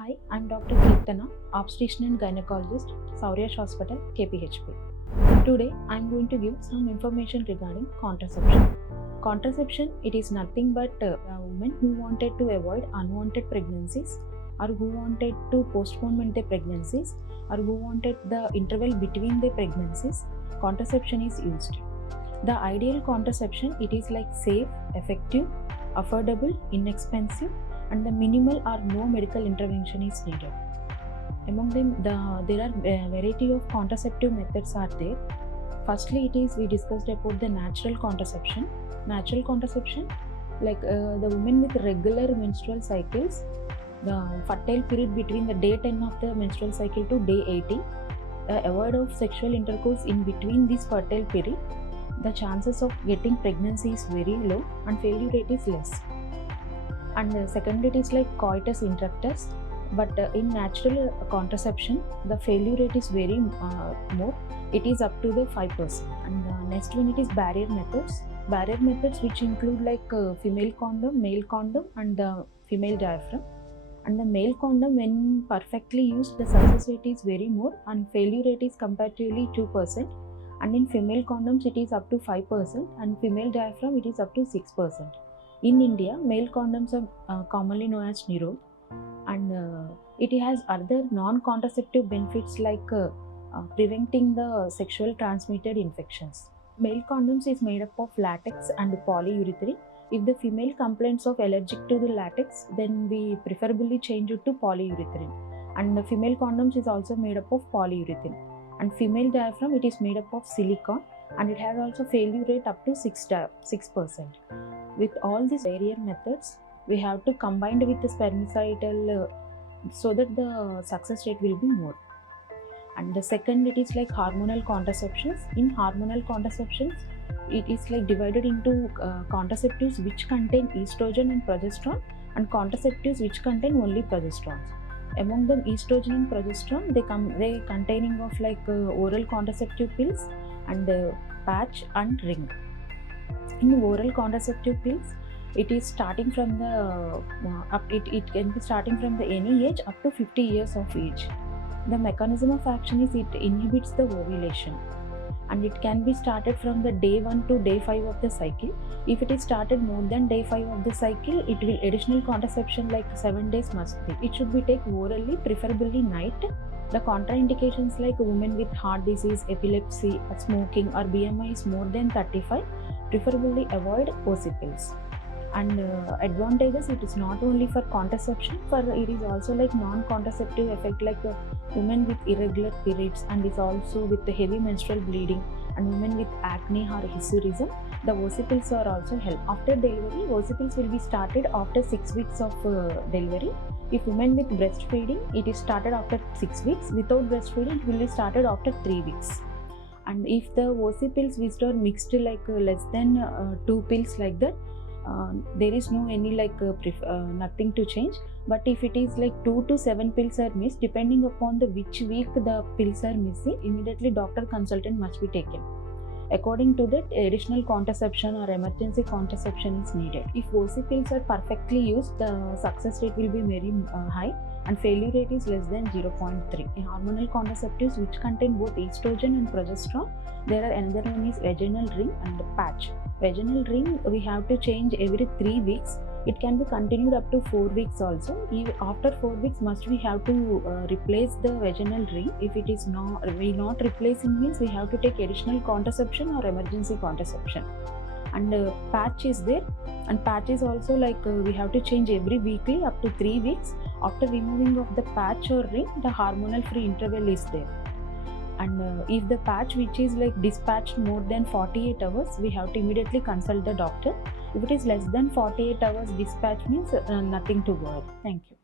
Hi, I'm Dr. Keerthana, Obstetrician and Gynecologist, Shouryas Hospital, KPHP. Today, I'm going to give some information regarding contraception. Contraception, it is nothing but a woman who wanted to avoid unwanted pregnancies, or who wanted to postpone their pregnancies, or who wanted the interval between their pregnancies. Contraception is used. The ideal contraception, it is like safe, effective, affordable, inexpensive, and the minimal or no medical intervention is needed. Among them, there are a variety of contraceptive methods are there. Firstly, we discussed about the natural contraception. Natural contraception, like the women with regular menstrual cycles, the fertile period between the day 10 of the menstrual cycle to day 80, avoid of sexual intercourse in between this fertile period, the chances of getting pregnancy is very low and failure rate is less. And second, it is like coitus interruptus, but in natural contraception the failure rate is very more. It is up to the 5%. And next one, it is barrier methods which include like female condom, male condom, and the female diaphragm. And the male condom, when perfectly used, the success rate is very more and failure rate is comparatively 2%. And in female condoms it is up to 5%, and female diaphragm it is up to 6%. In India, male condoms are commonly known as Niro, and it has other non-contraceptive benefits like preventing the sexual transmitted infections. Male condoms is made up of latex and polyurethane. If the female complains of allergic to the latex, then we preferably change it to polyurethane. And the female condoms is also made up of polyurethane. And female diaphragm, it is made up of silicone, and it has also failure rate up to 6%. With all these barrier methods, we have to combine with the spermicidal so that the success rate will be more. And the second, it is like hormonal contraceptions. In hormonal contraceptions, it is like divided into contraceptives which contain estrogen and progesterone, and contraceptives which contain only progesterone. Among them, estrogen and progesterone, they containing of like oral contraceptive pills and patch and ring. In oral contraceptive pills, it is starting from the it can be starting from the any age up to 50 years of age. The mechanism of action is it inhibits the ovulation, and it can be started from the day 1 to day 5 of the cycle. If it is started more than day 5 of the cycle, it will additional contraception like 7 days must be. It should be taken orally, preferably night. The contraindications like women with heart disease, epilepsy, smoking, or BMI is more than 35, preferably avoid OC pills. And advantages, it is not only for contraception, it is also like non-contraceptive effect like women with irregular periods, and is also with the heavy menstrual bleeding, and women with acne or hirsutism. The OC pills are also help. After delivery, OC pills will be started after 6 weeks of delivery. If women with breastfeeding, it is started after 6 weeks. Without breastfeeding, it will be started after 3 weeks. And if the OC pills which are mixed like less than 2 pills like that, there is no any like nothing to change. But if it is like 2 to 7 pills are missed, depending upon the which week the pills are missing, immediately doctor consultant must be taken. According to that, additional contraception or emergency contraception is needed. If OC pills are perfectly used, the success rate will be very high, and failure rate is less than 0.3. In hormonal contraceptives which contain both estrogen and progesterone, there are another one is vaginal ring and patch. Vaginal ring we have to change every 3 weeks. It can be continued up to 4 weeks also. After 4 weeks, must we have to replace the vaginal ring. If it is not replacing, means we have to take additional contraception or emergency contraception. And patch is there, and patch is also like we have to change every weekly up to 3 weeks. After removing of the patch or ring, the hormonal free interval is there. And if the patch which is like dispatched more than 48 hours, we have to immediately consult the doctor. If it is less than 48 hours dispatch, means nothing to worry. Thank you.